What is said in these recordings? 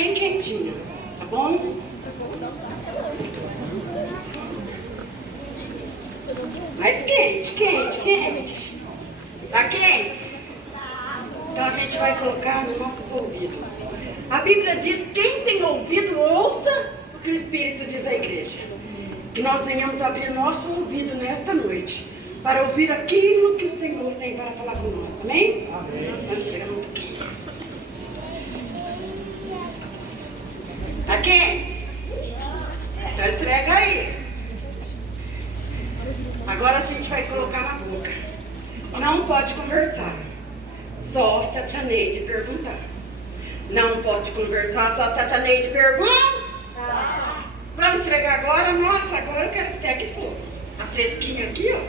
bem quentinha, tá bom? Mais quente, quente, quente. Tá quente? Então a gente vai colocar nos nossos ouvidos. A Bíblia diz, quem tem ouvido, ouça o que o Espírito diz à igreja. Que nós venhamos abrir nosso ouvido nesta noite, para ouvir aquilo que o Senhor tem para falar com nós. Amém? Amém. Vamos pegar um pouquinho. Tá quente? Então esfrega aí. Agora a gente vai colocar na boca. Não pode conversar, só se a tia Neide perguntar. Não pode conversar, só se a tia Neide perguntar. Vamos esfregar agora? Nossa, agora eu quero que pegue fogo. Tá fresquinho aqui, ó.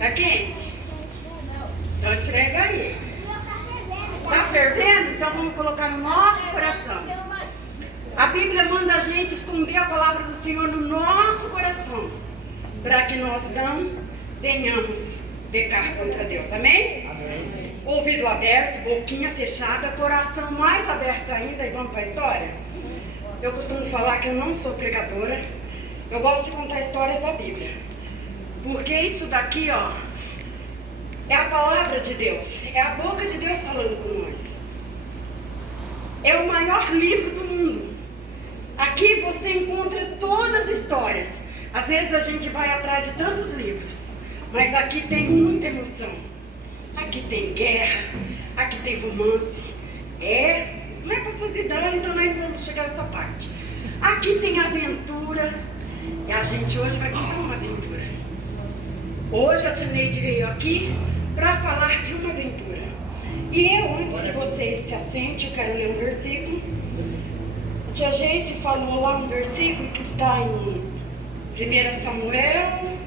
Tá quente? Então esfrega aí. Tá fervendo? Então vamos colocar no nosso coração. A Bíblia manda a gente esconder a palavra do Senhor no nosso coração, para que nós não venhamos pecar contra Deus. Amém? Amém. Ouvido aberto, boquinha fechada, coração mais aberto ainda. E vamos para a história? Eu costumo falar que eu não sou pregadora. Eu gosto de contar histórias da Bíblia. Porque isso daqui, ó, é a palavra de Deus. É a boca de Deus falando com nós. É o maior livro do mundo. Aqui você encontra todas as histórias. Às vezes a gente vai atrás de tantos livros, mas aqui tem muita emoção. Aqui tem guerra, aqui tem romance. Não é para suas idades, então nós não vamos chegar nessa parte. Aqui tem aventura. E a gente hoje vai contar uma aventura. Hoje a tia Neide veio aqui para falar de uma aventura. E eu, antes que vocês se assentem, eu quero ler um versículo. A tia Geice falou lá um versículo que está em 1 Samuel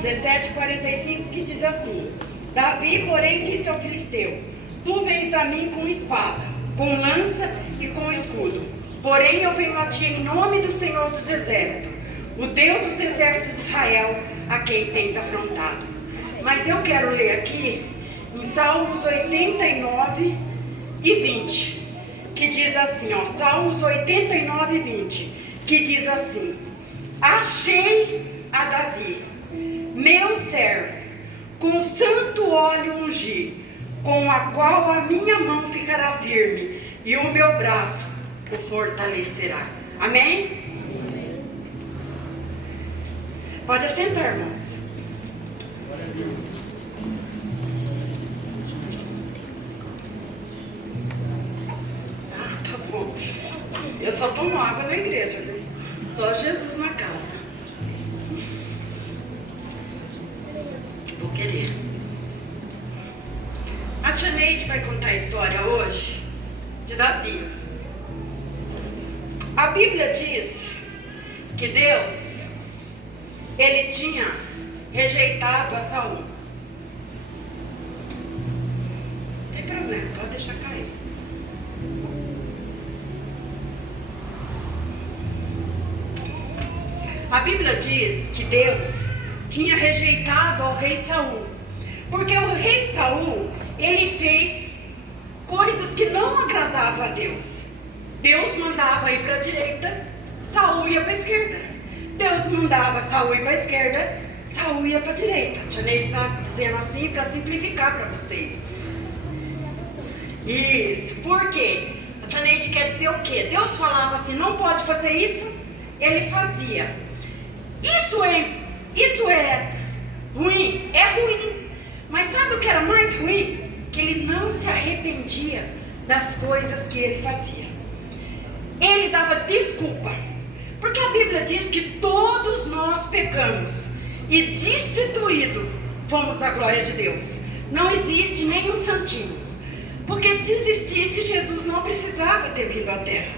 17:45, que diz assim: Davi, porém, disse ao filisteu: Tu vens a mim com espada, com lança e com escudo. Porém, eu venho a ti em nome do Senhor dos Exércitos, o Deus dos exércitos de Israel, a quem tens afrontado. Mas eu quero ler aqui em Salmos 89 e 20, que diz assim, ó, Salmos 89 e 20, que diz assim: Achei a Davi, meu servo, com santo óleo ungi, com a qual a minha mão ficará firme e o meu braço o fortalecerá. Amém? Amém. Pode assentar, irmãos. Tá bom. Eu só tomo água na igreja, viu? Só Jesus na casa. Vou querer. A tia Neide vai contar a história hoje de Davi. A Bíblia diz que Deus, ele tinha rejeitado a Saul. Não tem problema, pode deixar cair. A Bíblia diz que Deus tinha rejeitado ao rei Saul, porque o rei Saul, ele fez coisas que não agradavam a Deus. Deus mandava ir para a direita, Saul ia para a esquerda. Deus mandava Saul ir para a esquerda, Saul ia para a direita. A tia Neide está dizendo assim para simplificar para vocês. Isso, por quê? A tia Neide quer dizer o quê? Deus falava assim, não pode fazer isso, ele fazia. Isso é ruim? É ruim. Mas sabe o que era mais ruim? Que ele não se arrependia das coisas que ele fazia. Ele dava desculpa. Porque a Bíblia diz que todos nós pecamos e destituído fomos da glória de Deus. Não existe nenhum santinho. Porque se existisse, Jesus não precisava ter vindo à terra.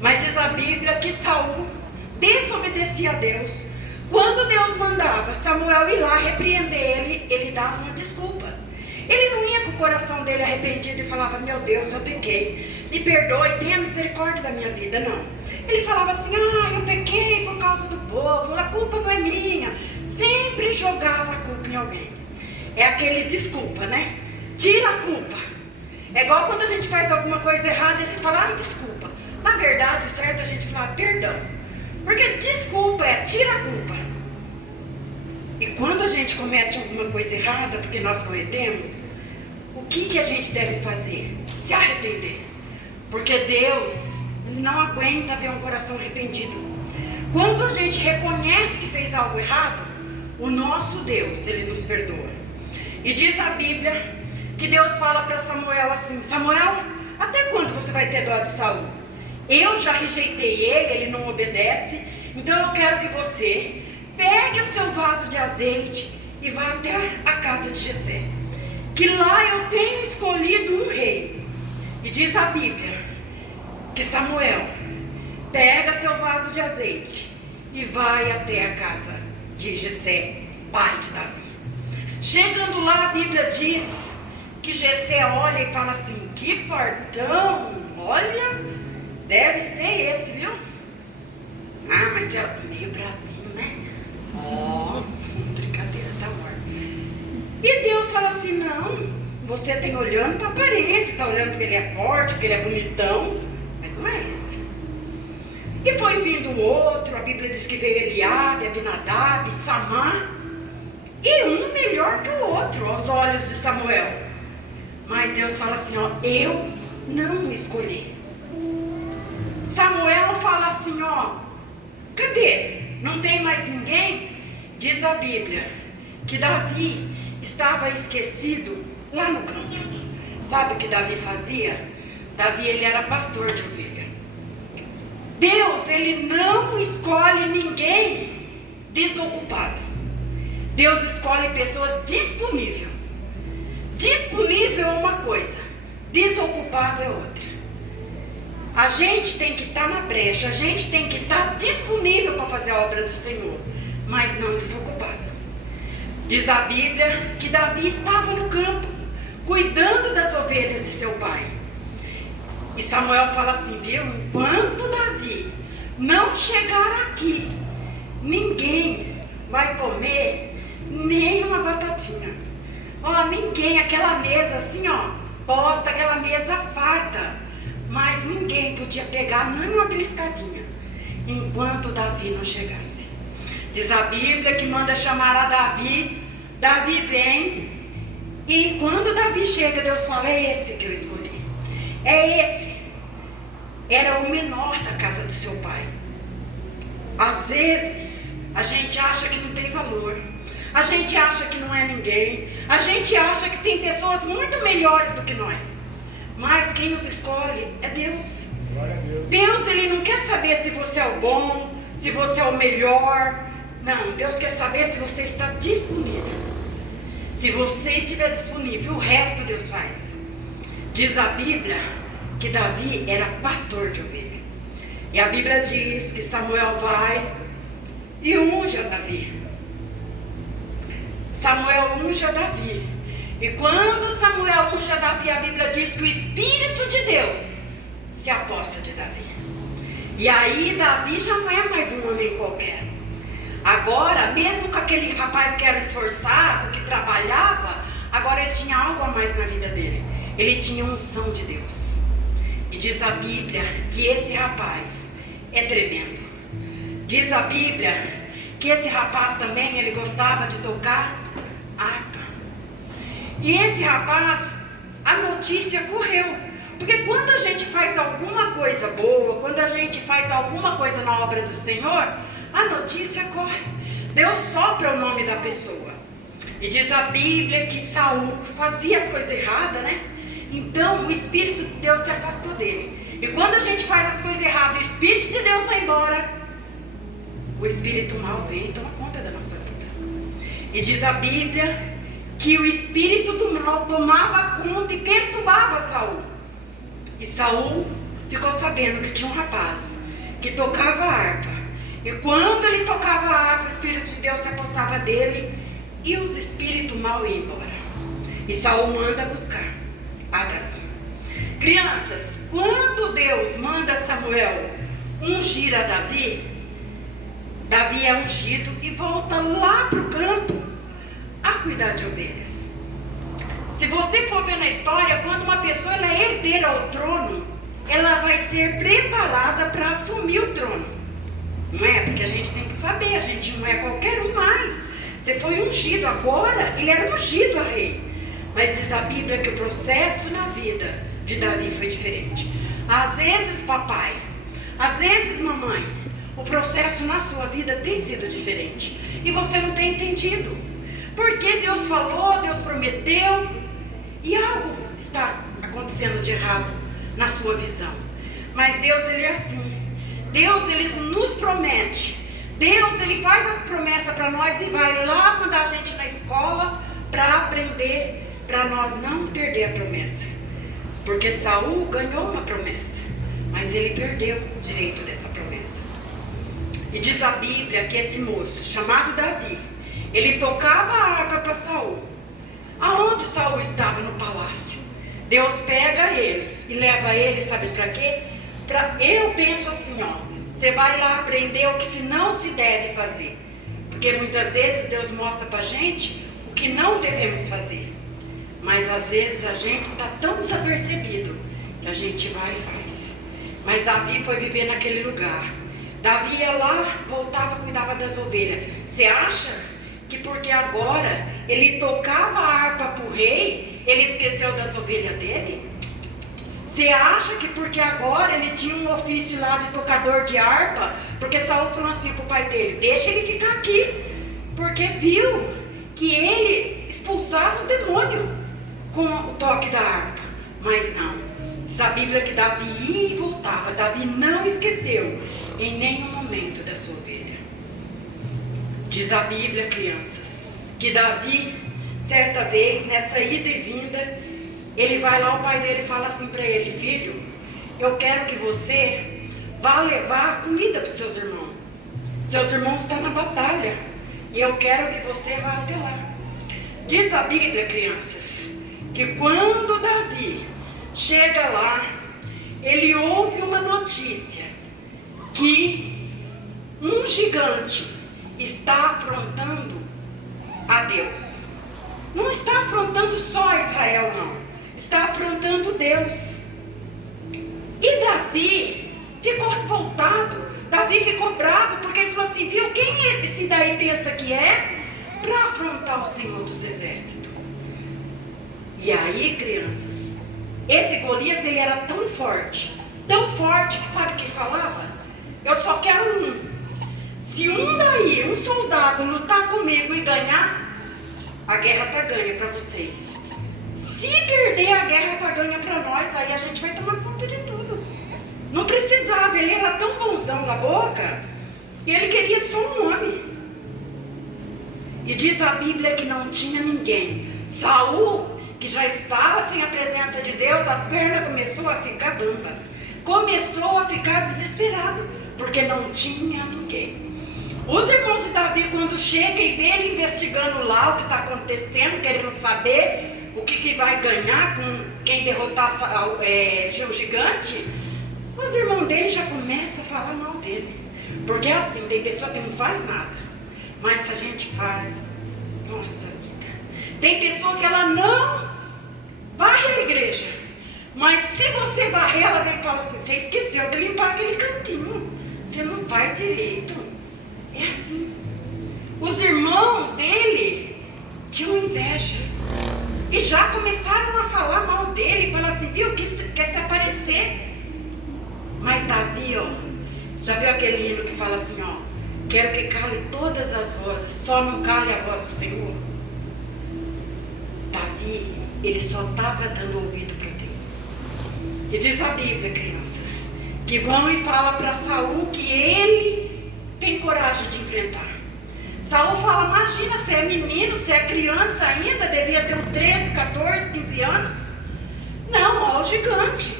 Mas diz a Bíblia que Saul desobedecia a Deus. Quando Deus mandava Samuel ir lá repreender ele, ele dava uma desculpa. Ele não ia com o coração dele arrependido e falava, meu Deus, eu pequei, me perdoe, tenha misericórdia da minha vida. Não, ele falava assim, eu pequei por causa do povo, a culpa não é minha. Sempre jogava a culpa em alguém. É aquele desculpa, né? Tira a culpa. É igual quando a gente faz alguma coisa errada e a gente fala, ai, desculpa. Na verdade, o certo é a gente falar perdão. Porque desculpa é tira a culpa. E quando a gente comete alguma coisa errada, porque nós cometemos, o que a gente deve fazer? Se arrepender. Porque Deus, Ele não aguenta ver um coração arrependido. Quando a gente reconhece que fez algo errado, o nosso Deus, Ele nos perdoa. E diz a Bíblia que Deus fala para Samuel assim: Samuel, até quando você vai ter dó de Saul? Eu já rejeitei ele não obedece, então eu quero que você pegue o seu vaso de azeite e vá até a casa de Jessé, que lá eu tenho escolhido um rei. E diz a Bíblia que Samuel pega seu vaso de azeite e vai até a casa de Jessé, pai de Davi. Chegando lá, a Bíblia diz que Jessé olha e fala assim: que fartão, olha, deve ser esse, viu? Ah, mas você é meio bravinho, né? Ó, brincadeira, tá morto. E Deus fala assim: não, você tem olhando para a aparência, tá olhando que ele é forte, que ele é bonitão, mas não é esse. E foi vindo o outro, a Bíblia diz que veio Eliabe, Abinadab, Samar, e um melhor que o outro aos olhos de Samuel. Mas Deus fala assim: ó, eu não escolhi. Samuel fala assim: ó, cadê? Não tem mais ninguém? Diz a Bíblia que Davi estava esquecido lá no campo. Sabe o que Davi fazia? Davi, ele era pastor de ovelha. Deus, ele não escolhe ninguém desocupado. Deus escolhe pessoas disponíveis. Disponível é uma coisa, desocupado é outra. A gente tem que estar na brecha, a gente tem que estar disponível para fazer a obra do Senhor, mas não desocupado. Diz a Bíblia que Davi estava no campo, cuidando das ovelhas de seu pai. E Samuel fala assim: viu, enquanto Davi não chegar aqui, ninguém vai comer nem uma batatinha. Ó, ninguém, aquela mesa assim, ó, posta, aquela mesa farta, mas ninguém podia pegar nem uma beliscadinha, enquanto Davi não chegasse. Diz a Bíblia que manda chamar a Davi. Davi vem, e quando Davi chega, Deus fala: é esse que eu escolhi, é esse. Era o menor da casa do seu pai. Às vezes a gente acha que não tem valor, a gente acha que não é ninguém, a gente acha que tem pessoas muito melhores do que nós, mas quem nos escolhe é Deus. Deus, ele não quer saber se você é o bom, se você é o melhor. Não, Deus quer saber se você está disponível. Se você estiver disponível, o resto Deus faz. Diz a Bíblia que Davi era pastor de ovelha. E a Bíblia diz que Samuel vai e unge a Davi. Samuel unge a Davi. E quando Samuel unge a Davi, a Bíblia diz que o Espírito de Deus se aposta de Davi. E aí Davi já não é mais um homem qualquer. Agora, mesmo com aquele rapaz que era esforçado, que trabalhava, agora ele tinha algo a mais na vida dele. Ele tinha unção de Deus. E diz a Bíblia que esse rapaz é tremendo. Diz a Bíblia que esse rapaz também, ele gostava de tocar harpa. E esse rapaz, a notícia correu. Porque quando a gente faz alguma coisa boa, quando a gente faz alguma coisa na obra do Senhor, a notícia corre. Deus sopra o nome da pessoa. E diz a Bíblia que Saul fazia as coisas erradas, né? Então o Espírito de Deus se afastou dele. E quando a gente faz as coisas erradas e o Espírito de Deus vai embora, o Espírito mal vem e toma conta da nossa vida. E diz a Bíblia que o Espírito do mal tomava conta e perturbava Saul. E Saul ficou sabendo que tinha um rapaz que tocava harpa. E quando ele tocava a harpa, o Espírito de Deus se apossava dele e os espíritos mal iam embora. E Saul manda buscar a Davi. Crianças, quando Deus manda Samuel ungir a Davi, Davi é ungido e volta lá para o campo a cuidar de ovelhas. Se você for ver na história, quando uma pessoa ela é herdeira ao trono, ela vai ser preparada para assumir o trono. Não é? Porque a gente tem que saber, a gente não é qualquer um mais. Você foi ungido agora, ele era ungido a rei. Mas diz a Bíblia que o processo na vida de Davi foi diferente. Às vezes, papai, às vezes, mamãe, o processo na sua vida tem sido diferente. E você não tem entendido. Porque Deus falou, Deus prometeu, e algo está acontecendo de errado na sua visão. Mas Deus, ele é assim. Deus, ele nos promete. Deus, ele faz as promessas para nós e vai lá mandar a gente na escola para aprender, para nós não perder a promessa. Porque Saul ganhou uma promessa, mas ele perdeu o direito dessa promessa. E diz a Bíblia que esse moço, chamado Davi, ele tocava a harpa para Saul. Aonde Saul estava? No palácio. Deus pega ele e leva ele, sabe para quê? Eu penso assim, você vai lá aprender o que não se deve fazer. Porque muitas vezes Deus mostra para a gente o que não devemos fazer. Mas às vezes a gente está tão desapercebido que a gente vai e faz. Mas Davi foi viver naquele lugar. Davi ia lá, voltava, cuidava das ovelhas. Você acha que porque agora ele tocava a harpa para o rei, ele esqueceu das ovelhas dele? Você acha que porque agora ele tinha um ofício lá de tocador de harpa, porque Saul falou assim para o pai dele, deixa ele ficar aqui, porque viu que ele expulsava os demônios com o toque da harpa? Mas não, diz a Bíblia que Davi ia e voltava. Davi não esqueceu em nenhum momento da sua ovelha. Diz a Bíblia, crianças, que Davi, certa vez, nessa ida e vinda, ele vai lá, o pai dele fala assim para ele, filho, eu quero que você vá levar comida para os seus irmãos. Seus irmãos estão na batalha e eu quero que você vá até lá. Diz a Bíblia, crianças, que quando Davi chega lá, ele ouve uma notícia que um gigante está afrontando a Deus. Não está afrontando só Israel, não. Está afrontando Deus. E Davi ficou revoltado. Davi ficou bravo porque ele falou assim, viu, quem esse daí pensa que é para afrontar o Senhor dos Exércitos? E aí, crianças, esse Golias, ele era tão forte que sabe o que falava? Eu só quero um. Se um soldado lutar comigo e ganhar, a guerra tá ganha para vocês. Se perder, a guerra tá ganha para nós, aí a gente vai tomar conta de tudo. Não precisava, ele era tão bonzão da boca, e ele queria só um homem. E diz a Bíblia que não tinha ninguém. Saul, que já estava sem a presença de Deus, as pernas começou a ficar bamba. Começou a ficar desesperado, porque não tinha ninguém. Os irmãos de Davi, quando chegam e vê ele investigando lá o que está acontecendo, querendo saber o que vai ganhar com quem derrotar o gigante, os irmãos dele já começam a falar mal dele. Porque assim, tem pessoa que não faz nada, mas se a gente faz, nossa vida. Tem pessoa que ela não varre a igreja, mas se você varrer, ela vem e fala assim, você esqueceu de limpar aquele cantinho, você não faz direito. É assim. Os irmãos dele tinham inveja e já começaram a falar mal dele, falar assim, viu, que quer se aparecer. Mas Davi, já viu aquele hino que fala assim, quero que cale todas as vozes, só não cale a voz do Senhor? Davi, ele só estava dando ouvido para Deus. E diz a Bíblia, crianças, que vão e fala para Saul que ele tem coragem de enfrentar. Saul fala, imagina, você é menino, você é criança ainda, devia ter uns 13, 14, 15 anos. Não, o gigante.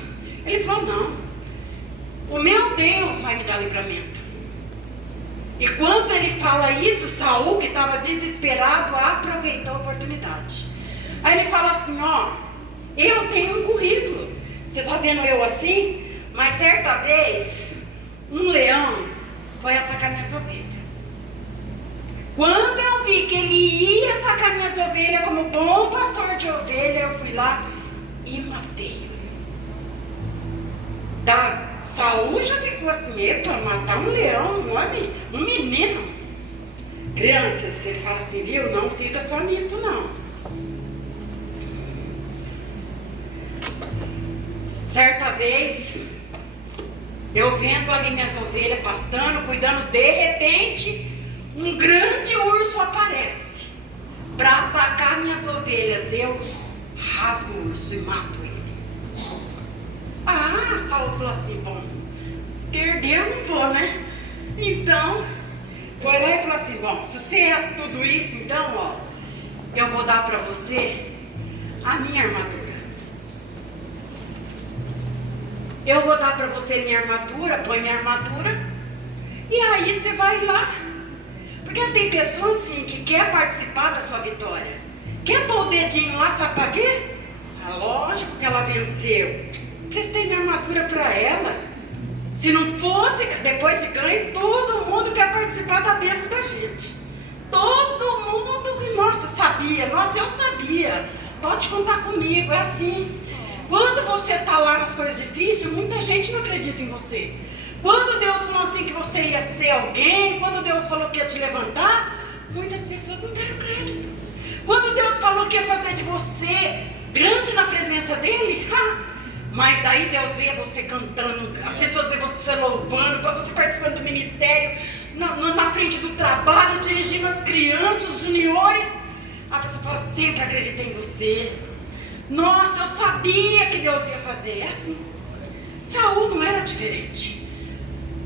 Ele falou, não, o meu Deus vai me dar livramento. E quando ele fala isso, Saul, que estava desesperado, aproveitou a oportunidade. Aí ele fala assim, eu tenho um currículo. Você está vendo eu assim? Mas certa vez, um leão foi atacar minhas ovelhas. Quando eu vi que ele ia atacar minhas ovelhas como bom pastor de ovelha, eu fui lá e matei. Saul já ficou assim, epa, matar um leão, um homem, um menino. Crianças, ele fala assim, viu, não fica só nisso não. Certa vez, eu vendo ali minhas ovelhas pastando, cuidando, de repente, um grande urso aparece para atacar minhas ovelhas. Eu rasgo o urso e mato ele. Ah, Saul falou assim, bom, perder eu não vou, né? Então, foi lá e falou assim, bom, se você é tudo isso, então, ó, eu vou dar para você a minha armadura. Eu vou dar para você minha armadura, põe minha armadura, e aí você vai lá. Porque tem pessoas assim que quer participar da sua vitória. Quer pôr o dedinho lá, sabe para quê? Ah, lógico que ela venceu. Prestei minha armadura para ela. Se não fosse, depois de ganho, todo mundo quer participar da bênção da gente. Todo mundo, nossa, sabia. Nossa, eu sabia. Pode contar comigo, é assim. Quando você está lá nas coisas difíceis, muita gente não acredita em você. Quando Deus falou assim que você ia ser alguém, quando Deus falou que ia te levantar, muitas pessoas não deram crédito. Quando Deus falou que ia fazer de você grande na presença dele, mas daí Deus vê você cantando, as pessoas veem você louvando, você participando do ministério, na frente do trabalho, dirigindo as crianças, os juniores, a pessoa fala, sempre acreditei em você. Nossa, eu sabia que Deus ia fazer. É assim. Saul não era diferente.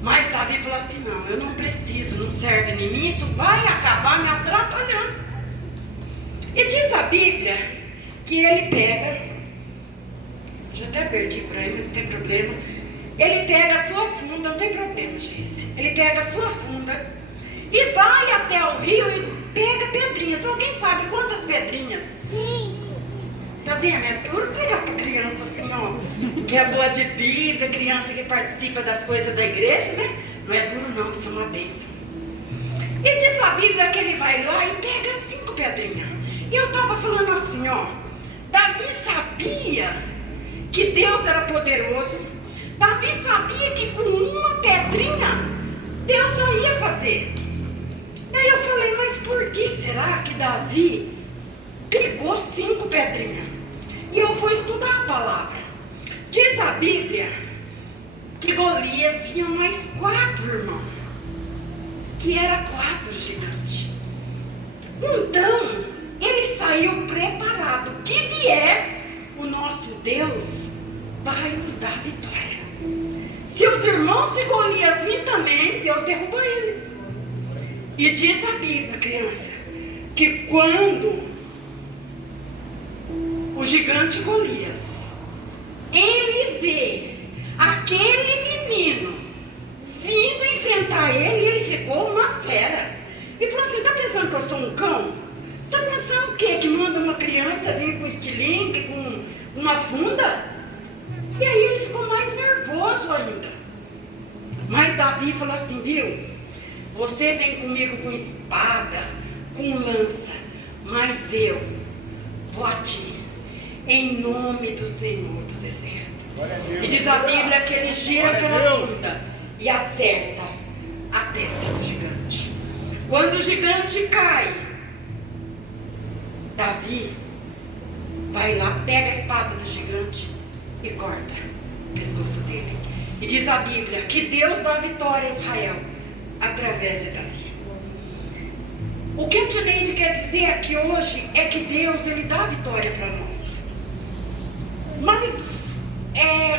Mas Davi falou assim, não, eu não preciso, não serve em mim, isso vai acabar me atrapalhando. E diz a Bíblia que ele pega, já até perdi por aí, mas não tem problema. Ele pega a sua funda, não tem problema, gente. Ele pega a sua funda e vai até o rio e pega pedrinhas. Alguém sabe quantas pedrinhas? Sim. Tá vendo? É duro pregar para criança assim, ó, que é boa de Bíblia, criança que participa das coisas da igreja, né? Não é duro não, isso é uma bênção. E diz a Bíblia que ele vai lá e pega 5 pedrinhas. E eu estava falando assim, ó, Davi sabia que Deus era poderoso. Davi sabia que com uma pedrinha Deus já ia fazer. Daí eu falei, mas por que será que Davi pegou 5 pedrinhas? E eu fui estudar a palavra. Diz a Bíblia que Golias tinha mais 4 irmãos, que era 4 gigantes. Então ele saiu preparado. O que vier, o nosso Deus vai nos dar vitória. Se os irmãos de Golias virem também, Deus derruba eles. E diz a Bíblia, criança, que quando o gigante Golias, ele vê aquele menino vindo enfrentar ele, ele ficou uma fera. E falou assim, está pensando que eu sou um cão? Você está pensando o quê? Que manda uma criança vir com estilingue, com uma funda? E aí ele ficou mais nervoso ainda. Mas Davi falou assim, viu? Você vem comigo com espada, com lança, mas eu vou a ti, em nome do Senhor dos Exércitos. E diz a Bíblia que ele gira aquela funda e acerta a testa do gigante. Quando o gigante cai, Davi vai lá, pega a espada do gigante e corta o pescoço dele. E diz a Bíblia que Deus dá vitória a Israel através de Davi. O que a tia Neide quer dizer aqui hoje é que Deus, ele dá vitória para nós. Mas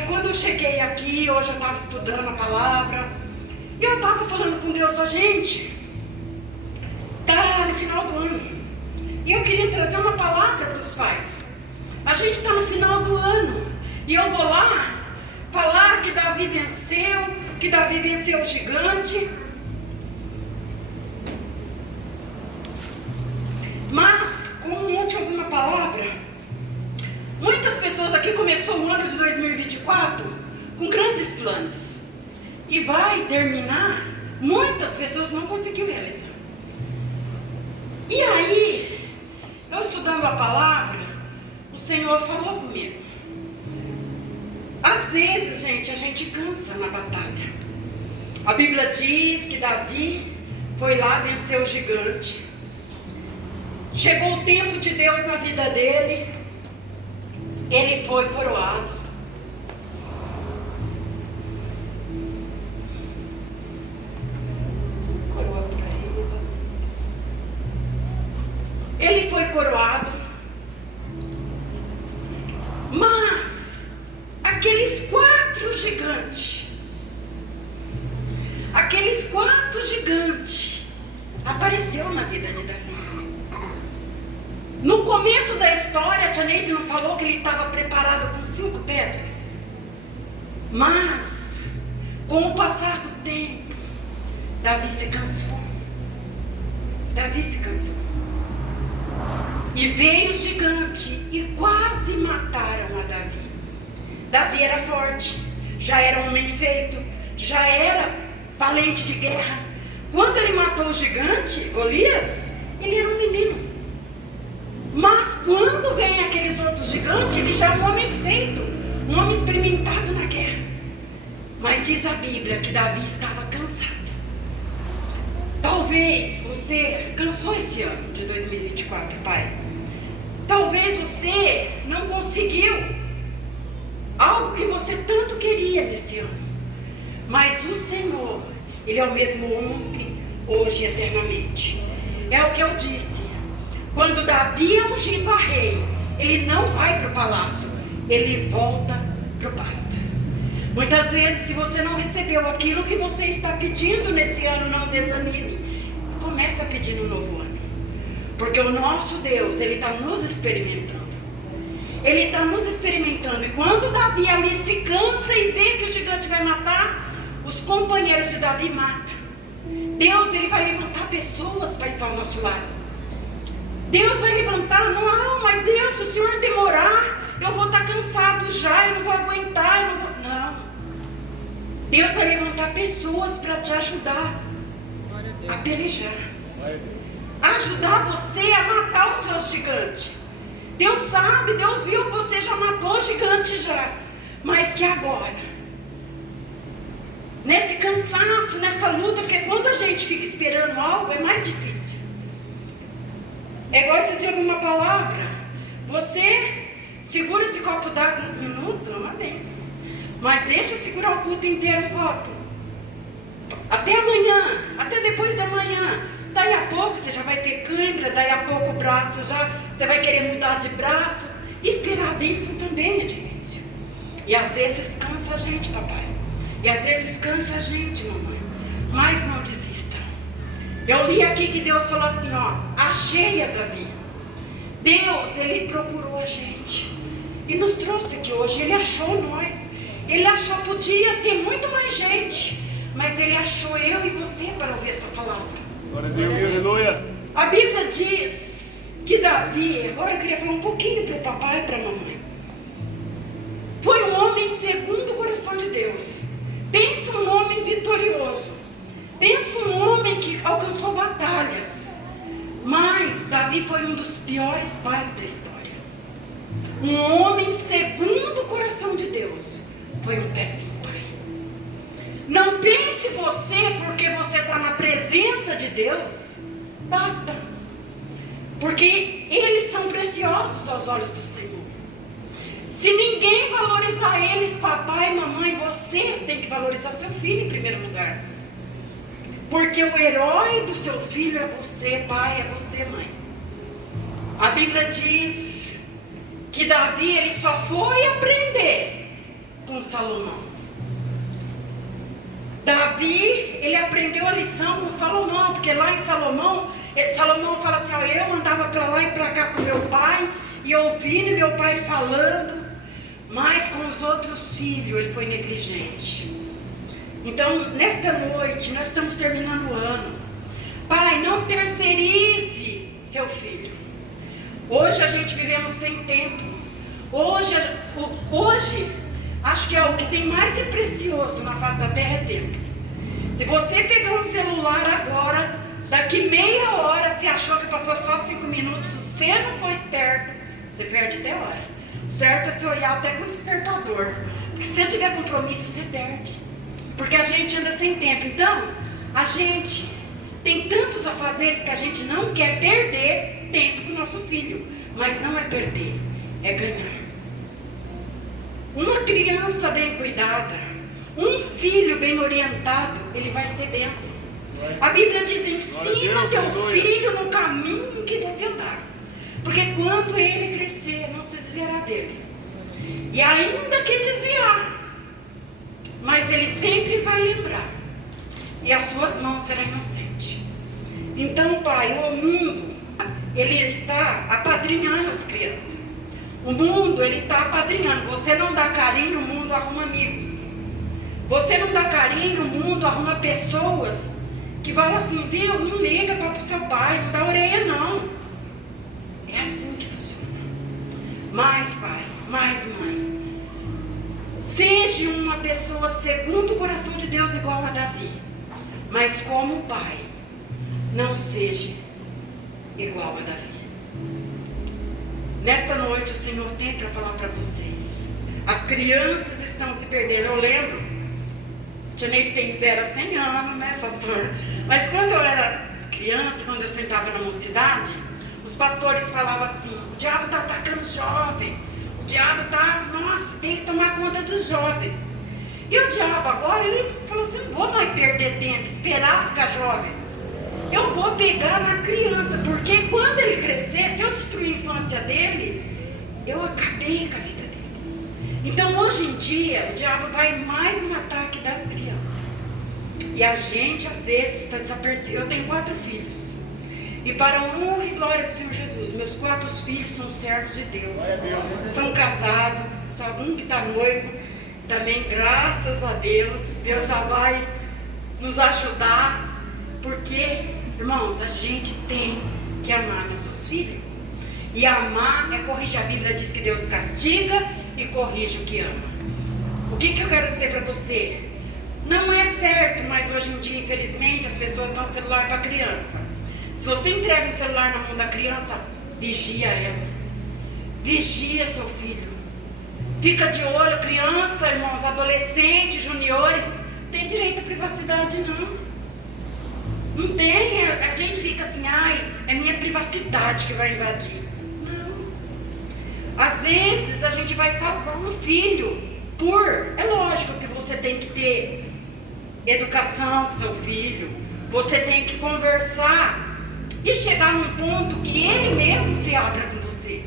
quando eu cheguei aqui, hoje eu estava estudando a palavra, e eu estava falando com Deus, gente, tá no final do ano, e eu queria trazer uma palavra para os pais. A gente está no final do ano, e eu vou lá falar que Davi venceu o gigante. Mas, como ontem eu ouvi uma palavra, muitas pessoas aqui começou o ano de 2024 com grandes planos. E vai terminar, muitas pessoas não conseguiu realizar. E aí, eu estudando a palavra, o o Senhor falou comigo. Às vezes, gente, a gente cansa na batalha. A Bíblia diz que Davi foi lá vencer o gigante. Chegou o tempo de Deus na vida dele. Ele foi coroado. Ele foi coroado. Mas aqueles quatro gigantes apareceram na vida de Davi. No começo da história, a Tia Neide não falou que ele estava preparado com 5 pedras. Mas, com o passar do tempo, Davi se cansou. E veio o gigante e quase mataram a Davi. Davi era forte, já era um homem feito, já era valente de guerra. Quando ele matou o gigante, Golias, ele era um menino. Mas quando vem aqueles outros gigantes, ele já é um homem feito, um homem experimentado na guerra. Mas diz a Bíblia que Davi estava cansado. Talvez você cansou esse ano de 2024, pai. Talvez você não conseguiu algo que você tanto queria nesse ano. Mas o Senhor, Ele é o mesmo ontem, hoje e eternamente. É o que eu disse. Quando Davi é ungido a rei, ele não vai para o palácio, ele volta para o pasto. Muitas vezes, se você não recebeu aquilo que você está pedindo nesse ano, não desanime. Começa a pedir no novo ano. Porque o nosso Deus, Ele está nos experimentando. Ele está nos experimentando. E quando Davi ali se cansa e vê que o gigante vai matar, os companheiros de Davi matam. Deus, Ele vai levantar pessoas para estar ao nosso lado. Deus vai levantar, não, mas Deus, se o Senhor demorar, eu vou estar cansado já, eu não vou aguentar, não. Deus vai levantar pessoas para te ajudar a pelejar. Ajudar você a matar os seus gigantes. Deus sabe, Deus viu que você já matou o gigante já. Mas que agora, nesse cansaço, nessa luta, porque quando a gente fica esperando algo, é mais difícil. É igual se eu uma palavra. Você segura esse copo d'água uns minutos, é uma bênção. Mas deixa segurar o culto inteiro o copo. Até amanhã, até depois de amanhã. Daí a pouco você já vai ter cãibra, daí a pouco o braço você vai querer mudar de braço. Esperar a bênção também é difícil. E às vezes cansa a gente, papai. E às vezes cansa a gente, mamãe. Mas não desista. Eu li aqui que Deus falou assim, ó, achei a Davi. Deus, Ele procurou a gente e nos trouxe aqui hoje. Ele achou nós. Ele achou, podia ter muito mais gente, mas Ele achou eu e você para ouvir essa palavra. Glória a Deus, aleluia. A Bíblia diz que Davi, agora eu queria falar um pouquinho para o papai e para a mamãe. Foi um homem segundo o coração de Deus. Pensa um homem vitorioso. Pensa um homem que alcançou batalhas. Mas Davi foi um dos piores pais da história. Um homem segundo o coração de Deus. Foi um péssimo pai. Não pense você, porque você está na presença de Deus, basta. Porque eles são preciosos aos olhos do Senhor. Se ninguém valorizar eles, papai, mamãe, você tem que valorizar seu filho em primeiro lugar. Porque o herói do seu filho é você, pai, é você, mãe. A Bíblia diz que Davi, ele só foi aprender com Salomão. Davi, ele aprendeu a lição com Salomão, porque lá em Salomão fala assim, ó, eu andava para lá e para cá com meu pai, e ouvindo meu pai falando, mas com os outros filhos ele foi negligente. Então, nesta noite, nós estamos terminando o ano. Pai, não terceirize seu filho. Hoje a gente vivemos sem tempo. Hoje, acho que é o que tem mais de precioso na face da terra é tempo. Se você pegar um celular agora, daqui meia hora, você achou que passou só 5 minutos, se você não for esperto, você perde até hora. O certo é você olhar até com despertador. Porque se você tiver compromisso, você perde. Porque a gente anda sem tempo. Então, a gente tem tantos afazeres que a gente não quer perder tempo com o nosso filho. Mas não é perder, é ganhar. Uma criança bem cuidada, um filho bem orientado, ele vai ser bênção. A Bíblia diz: ensina teu filho no caminho que deve andar, porque quando ele crescer, não se desviará dele. E ainda que desviar, mas ele sempre vai lembrar, e as suas mãos serão inocentes. Então, Pai, o mundo, ele está apadrinhando as crianças. O mundo, ele está apadrinhando. Você não dá carinho, o mundo arruma amigos. Você não dá carinho, o mundo arruma pessoas que falam assim: viu, não liga para o seu pai, não dá orelha não. É assim que funciona. Mas, pai, mais mãe, seja uma pessoa segundo o coração de Deus, igual a Davi. Mas como pai, não seja igual a Davi. Nessa noite o Senhor tem para falar para vocês. As crianças estão se perdendo. Eu lembro, Tia Neide tem 0 a 100 anos, né, pastor? Mas quando eu era criança, quando eu sentava na mocidade, os pastores falavam assim: o diabo está atacando os jovens. O diabo está, nossa, tem que tomar conta dos jovens. E o diabo agora, ele falou assim: não vou mais perder tempo, esperar ficar jovem. Eu vou pegar na criança, porque quando ele crescer, se eu destruir a infância dele, eu acabei com a vida dele. Então, hoje em dia, o diabo vai mais no ataque das crianças. E a gente, às vezes, está desapercebendo. Eu tenho 4 filhos. E para a honra e glória do Senhor Jesus, meus 4 filhos são servos de Deus. São casados, só um que está noivo. Também, graças a Deus, Deus já vai nos ajudar. Porque, irmãos, a gente tem que amar nossos filhos. E amar é corrigir. A Bíblia diz que Deus castiga e corrige o que ama. O que eu quero dizer para você? Não é certo, mas hoje em dia, infelizmente, as pessoas dão celular para a criança. Se você entrega um celular na mão da criança, vigia ela. Vigia seu filho. Fica de olho. Criança, irmãos, adolescentes, juniores, tem direito à privacidade, não. Não tem, a gente fica assim: ai, é minha privacidade que vai invadir. Não. Às vezes a gente vai salvar um filho é lógico que você tem que ter educação com seu filho, você tem que conversar e chegar num ponto que ele mesmo se abra com você.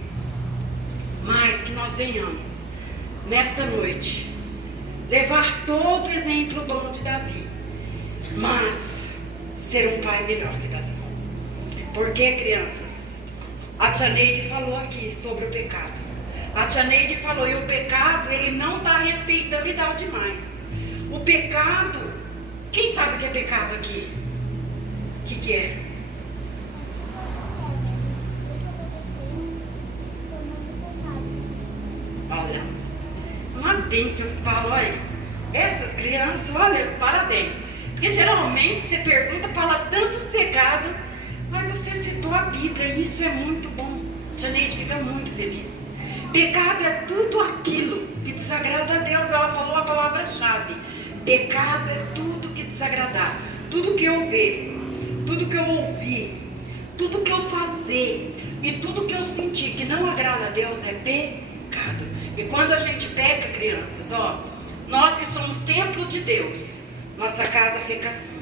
Mas que nós venhamos, nessa noite, levar todo o exemplo bom de Davi, mas ser um pai melhor que Davi. Porque, crianças, a Tia Neide falou aqui sobre o pecado. A Tia Neide falou: e o pecado, ele não está respeitando idade mais. O pecado, quem sabe o que é pecado aqui? O que é? Olha, uma dense, eu falo: olha, essas crianças, olha, parabéns. Porque geralmente você pergunta, fala tantos pecados, mas você citou a Bíblia e isso é muito bom. Tia Neide fica muito feliz. Pecado é tudo aquilo que desagrada a Deus. Ela falou a palavra-chave. Pecado é tudo que desagradar. Tudo que eu ver, tudo que eu ouvir, tudo que eu fazer e tudo que eu sentir que não agrada a Deus é pecado. E quando a gente peca, crianças, ó, nós que somos templo de Deus, nossa casa fica assim.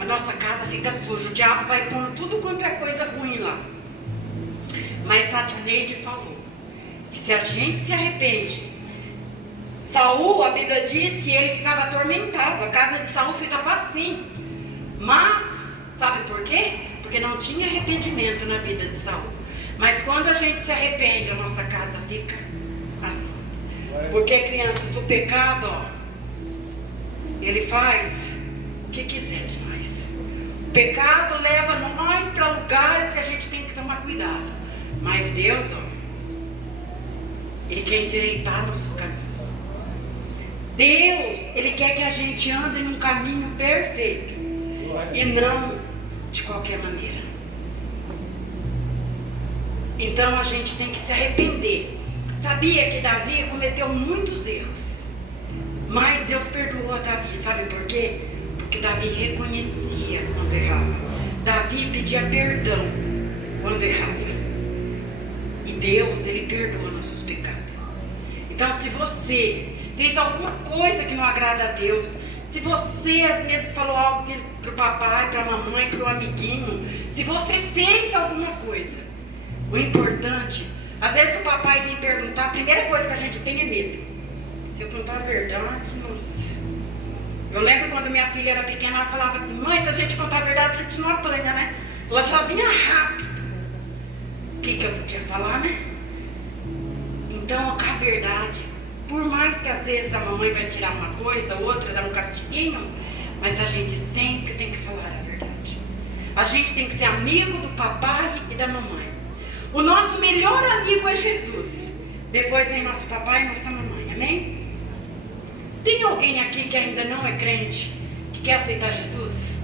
A nossa casa fica suja. O diabo vai pondo tudo quanto é coisa ruim lá. Mas a Tia Neide falou que se a gente se arrepende, Saul, a Bíblia diz que ele ficava atormentado. A casa de Saul ficava assim. Mas, sabe por quê? Porque não tinha arrependimento na vida de Saul. Mas quando a gente se arrepende, a nossa casa fica assim. Porque, crianças, o pecado, ó, ele faz o que quiser de nós. O pecado leva nós para lugares que a gente tem que tomar cuidado. Mas Deus, ó, Ele quer endireitar nossos caminhos. Deus, Ele quer que a gente ande num caminho perfeito e não de qualquer maneira. Então a gente tem que se arrepender. Sabia que Davi cometeu muitos erros, mas Deus perdoou a Davi. Sabe por quê? Porque Davi reconhecia quando errava. Davi pedia perdão quando errava. E Deus, Ele perdoa nossos pecados. Então, se você fez alguma coisa que não agrada a Deus, se você às vezes falou algo para o papai, para a mamãe, para o amiguinho, se você fez alguma coisa, o importante, às vezes o papai vem perguntar, a primeira coisa que a gente tem é medo. Se eu contar a verdade, nossa. Eu lembro quando minha filha era pequena, ela falava assim: mãe, se a gente contar a verdade, a gente não apanha, né? Ela já vinha rápido. O que eu podia falar, né? Então, a verdade, por mais que às vezes a mamãe vai tirar uma coisa, outra dá um castiguinho, mas a gente sempre tem que falar a verdade. A gente tem que ser amigo do papai e da mamãe. O nosso melhor amigo é Jesus. Depois vem nosso papai e nossa mamãe, amém? Tem alguém aqui que ainda não é crente, que quer aceitar Jesus?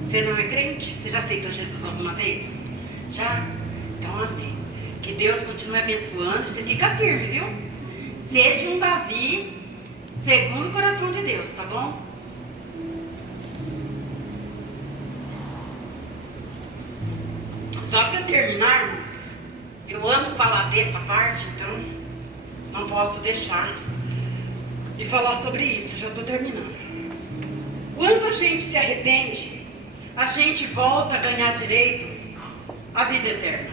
Você não é crente? Você já aceitou Jesus alguma vez? Já? Então amém. Que Deus continue abençoando. Você fica firme, viu? Seja um Davi segundo o coração de Deus, tá bom? Só para terminarmos, eu amo falar dessa parte, então não posso deixar de falar sobre isso. Já estou terminando. Quando a gente se arrepende, a gente volta a ganhar direito à vida eterna.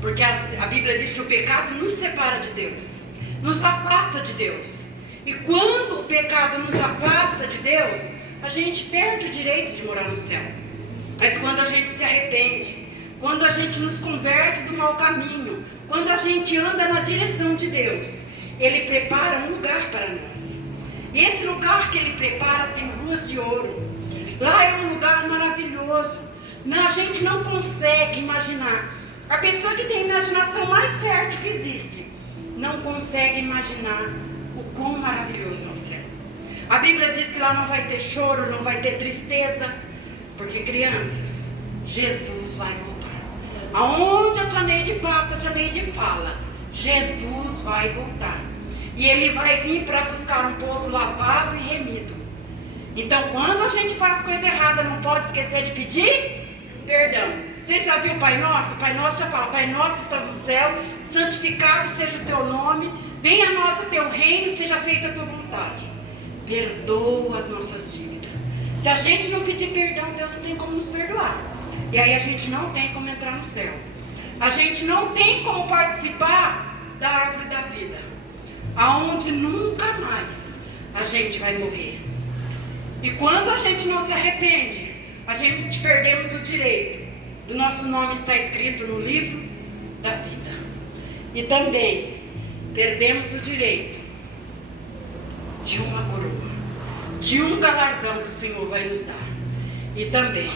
Porque a Bíblia diz que o pecado nos separa de Deus, nos afasta de Deus. E quando o pecado nos afasta de Deus, a gente perde o direito de morar no céu. Mas quando a gente se arrepende, quando a gente nos converte do mau caminho, quando a gente anda na direção de Deus, Ele prepara um lugar para nós. E esse lugar que Ele prepara tem ruas de ouro. Lá é um lugar maravilhoso. A gente não consegue imaginar. A pessoa que tem a imaginação mais fértil que existe não consegue imaginar o quão maravilhoso é o céu. A Bíblia diz que lá não vai ter choro, não vai ter tristeza, porque, crianças, Jesus vai voltar. Aonde a Tia Neide passa, a Tia Neide fala: Jesus vai voltar. E Ele vai vir para buscar um povo lavado e remido. Então, quando a gente faz coisa errada, não pode esquecer de pedir perdão. Vocês já viram o Pai Nosso? O Pai Nosso já fala: Pai Nosso que estás no céu, santificado seja o teu nome, venha a nós o teu reino, seja feita a tua vontade. Perdoa as nossas dívidas. Se a gente não pedir perdão, Deus não tem como nos perdoar. E aí a gente não tem como entrar no céu. A gente não tem como participar da árvore da vida, aonde nunca mais a gente vai morrer. E quando a gente não se arrepende, a gente perdemos o direito do nosso nome estar escrito no livro da vida. E também perdemos o direito de uma coroa, de um galardão que o Senhor vai nos dar. E também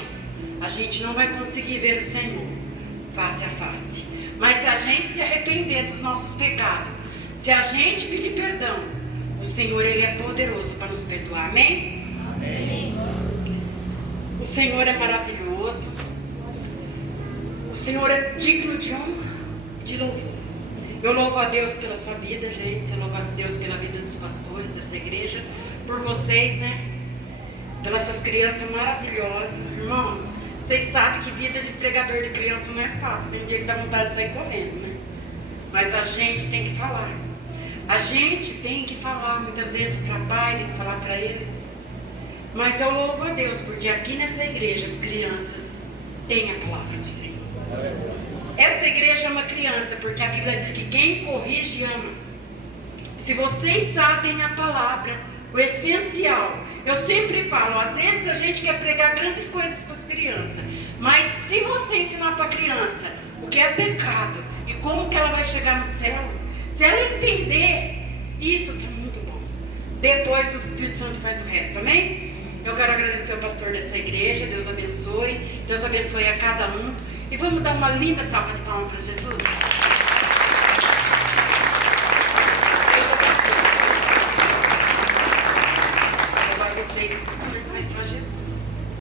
a gente não vai conseguir ver o Senhor face a face. Mas se a gente se arrepender dos nossos pecados, se a gente pedir perdão, o Senhor, Ele é poderoso para nos perdoar. Amém? Amém. O Senhor é maravilhoso. O Senhor é digno de honra, de louvor. Eu louvo a Deus pela sua vida, gente. Eu louvo a Deus pela vida dos pastores dessa igreja, por vocês, né? Pelas essas crianças maravilhosas. Irmãos, vocês sabem que vida de pregador de criança não é fácil. Tem dia que dá vontade de sair correndo, né? Mas a gente tem que falar. A gente tem que falar muitas vezes para o pai, tem que falar para eles. Mas eu louvo a Deus, porque aqui nessa igreja as crianças têm a palavra do Senhor. Essa igreja ama criança, porque a Bíblia diz que quem corrige ama. Se vocês sabem a palavra, o essencial, eu sempre falo, às vezes a gente quer pregar grandes coisas para as crianças, mas se você ensinar para a criança o que é pecado e como que ela vai chegar no céu, se ela entender, isso está muito bom. Depois o Espírito Santo faz o resto, amém? Eu quero agradecer ao pastor dessa igreja, Deus abençoe a cada um. E vamos dar uma linda salva de palmas para Jesus?